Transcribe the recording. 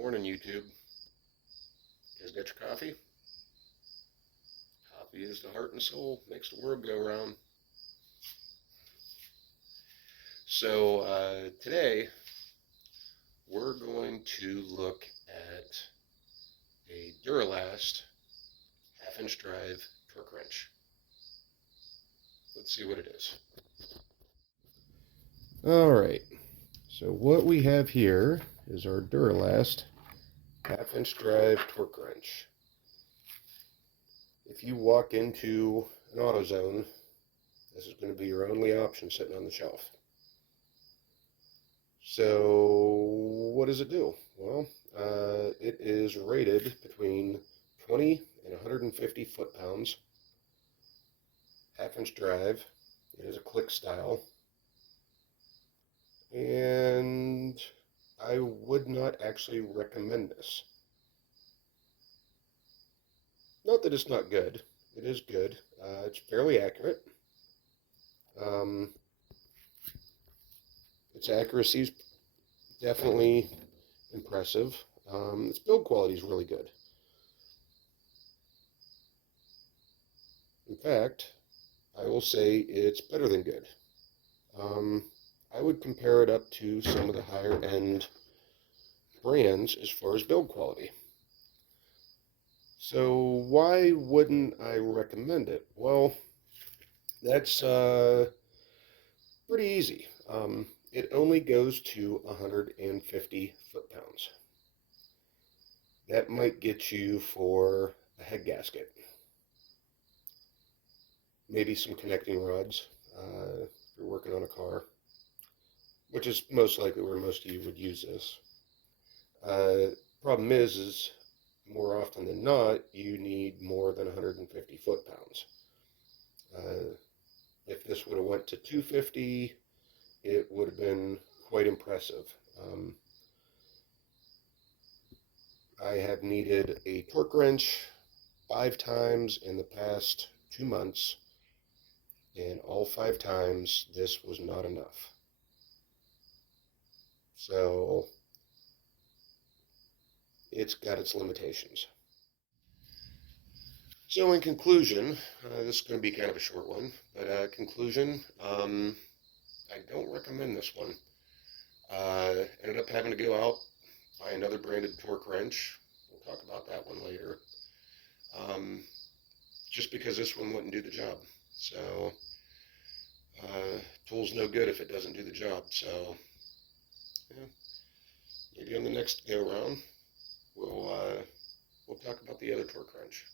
Morning, YouTube. You guys got your coffee? Coffee is the heart and soul, makes the world go round. So today we're going to look at a Duralast half-inch drive torque wrench. Let's see what it is. All right. So what we have here is our Duralast half-inch drive torque wrench. If you walk into an AutoZone, this is going to be your only option sitting on the shelf. So what does it do? Well, it is rated between 20 and 150 foot-pounds, half-inch drive. It is a click style, and I would not actually recommend this. Not that it's not good. It is good. It's fairly accurate. Its accuracy is definitely impressive. Its build quality is really good. In fact, I will say it's better than good. I would compare it up to some of the higher end brands as far as build quality. So why wouldn't I recommend it? Well, that's pretty easy. It only goes to 150 foot-pounds. That might get you for a head gasket, maybe some connecting rods if you're working on a car, which is most likely where most of you would use this. Problem is more often than not, you need more than 150 foot-pounds. If this would have went to 250, it would have been quite impressive. I have needed a torque wrench 5 times in the past 2 months, and all 5 times this was not enough. So it's got its limitations. So in conclusion, this is going to be kind of a short one, but conclusion, I don't recommend this one. Ended up having to go out, buy another branded torque wrench. We'll talk about that one later. Just because this one wouldn't do the job. So, tool's no good if it doesn't do the job. So, yeah, maybe on the next go around, we'll talk about the other torque wrench.